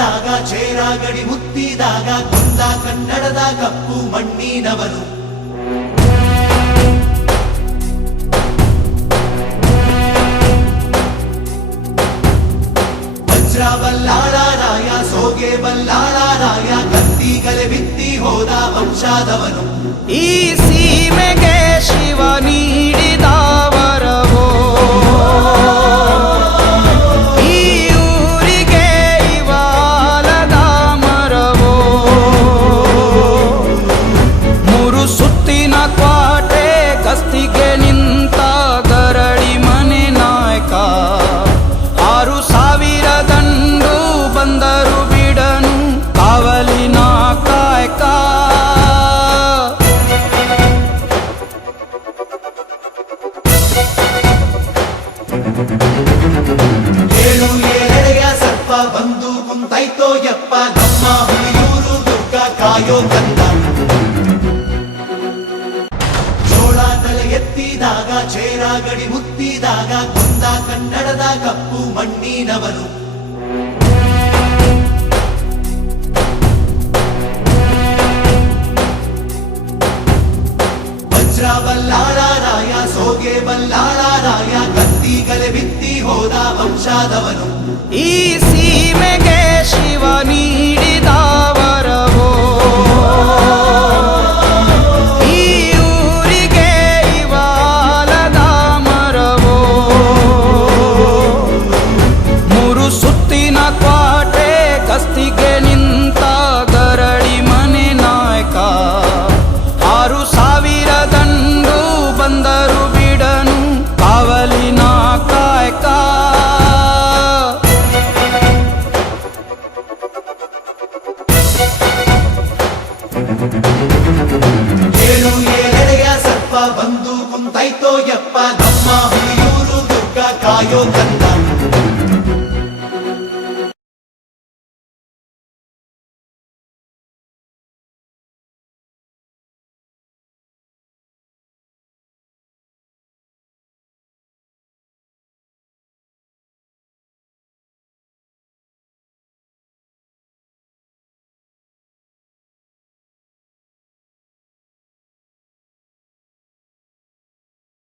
ಎತ್ತಿದಾಗ ಚೇರಾಗಡಿ ಮುತ್ತಿದಾಗ ಕೊಂದ ಕನ್ನಡದ ಕಪ್ಪು ಮಣ್ಣಿನವನು. ವಜ್ರ ಬಲ್ಲಾಳರಾಯ ಸೋಗೆ ಬಲ್ಲಾಳರಾಯ ಕತ್ತಿಗಲೆ ಬಿತ್ತಿ ಹೋದ ವಂಶಾದವನು. ಈ ಸೀಮೆಗೆ ಶಿವ ನೀಡಿದ ವರವೋ, ಈ ಊರಿಗೆ ಇವಾಲದ ಮರವೋ, ಮೂರು ಸುತ್ತಿನ ಕ್ವಾಟೆ ಗಸ್ತಿಗೆ ನಿಂತ ಗರಡಿ ಮನೆ ನಾಯಕ. 6,000 ದಂಡು ಬಂದರು ಬಿಡನು ಕಾವಲಿನ ಕಾಯಕ. ಏಳು ಏಳೆಡೆಯ ಸರ್ಪ ಬಂದು ಕುಂತೈತೋ ಯಪ್ಪ, ನಮ್ಮ ಹುಲಿಯೂರು ದುರ್ಗ ಕಾಯೋ ಕಂದ. ಜೋಳ ತಲೆ ಎತ್ತಿದಾಗ ಚೇರಾಗಡಿ ಮುತ್ತಿದಾಗ ಕೊಂದ ಕನ್ನಡದ ಕಪ್ಪು ಮಣ್ಣಿನವನು. ವಜ್ರ ಬಲ್ಲಾಳರಾಯ ಸೋಗೆ ಬಲ್ಲಾಳರಾಯ ಕತ್ತಿಗಲೆ ಬಿತ್ತಿ ಹೋದ ವಂಶಾದವನು. ಈ ಸೀಮೆಗೆ ಶಿವ ನೀಡಿದ ವರವೋ, ಈ ಊರಿಗೆ ಇವಾಲದ ಮರವೋ, ಮೂರು ಸುತ್ತಿನ ಕ್ವಾಟೆ ಗಸ್ತಿಗೆ ನಿಂತ ಗರಡಿ ಮನೆ ನಾಯಕ. 6,000 ದಂಡು ಬಂದರು ಬಿಡನು ಕಾವಲಿನ ಕಾಯಕ. ಏಳು ಏಳೆಡೆಯ ಸರ್ಪ ಬಂದು ಕುಂತೈತೋ ಯಪ್ಪ, ನಮ್ಮ ಹುಲಿಯೂರು ದುರ್ಗ ಕಾಯೋ ಕಂದ.